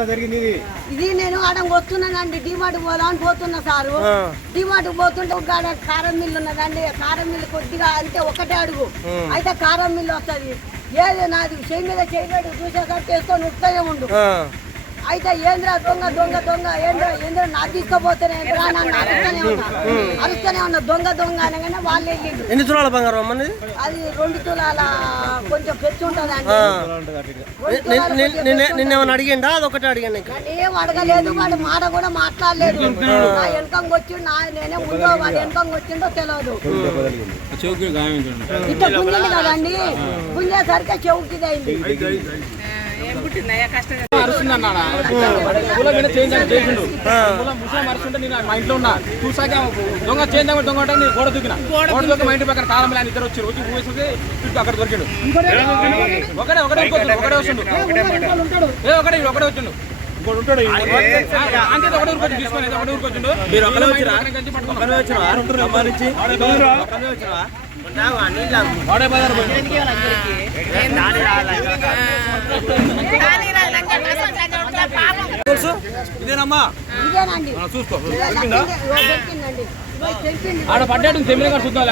ఎట్లా జరిగింది ఇది నేను ఆడంకి వస్తున్నానండి, డిమార్ట్ పోదామని పోతున్నా సారు. డిమార్ట్ పోతుంటే ఒక కారం మిల్లు ఉన్నదండి. కారం మిల్లు కొద్దిగా అంటే ఒకటే అడుగు అయితే కారం మిల్లు వస్తుంది. ఏది నాది చెయ్యి మీద చేయలేడు చూసేసరికి వేసుకొని ఉత్తనే ఉండు. అయితే ఏంద్రా దొంగ దొంగ దొంగ ఏంద్రా నా తీసుకుపోతేనే అరుస్తూనే ఉన్నా దొంగ దొంగ అనగానే వాళ్ళు వెళ్ళిండు. ఎన్ని తులాల బంగారం అమ్మని? అది 2 తులాల కొంచెం పెచ్చు ఉంటుంది అండి. నిన్నేమన్నా అడిగిందా? అదొకటి అడిగాను. ఏం అడగలేదు, వాడు మాట కూడా మాట్లాడలేదు. నా వెనకంగా వచ్చిండు, నేనే ముందో వాడు వెనకంగా వచ్చిండో తెలియదు. ఇట్లా గుంజింది కదండి, గుంజేసరికి చెవుకి అయింది. మా ఇంట్లో ఉన్నా చూసాక దొంగ చేంజ్ దొంగ గోడ దూకిన గోడ దూకి మా ఇంటి పక్కన కాలం ఇద్దరు వచ్చి వచ్చి ఊసేసి అక్కడ దొరికాడు. ఒకడే వస్తుండు ఒకడే వచ్చిండు ఇంకోటి ఉంటాడు అంతే ఒకటే ఊరికి తీసుకొని ఒకటే ఊరికి వచ్చిండు. మీరు ఒకటే ఇదేనమ్మా చూసుకో ఆడ పడ్డాడు తెమ్మిన చూద్దాం.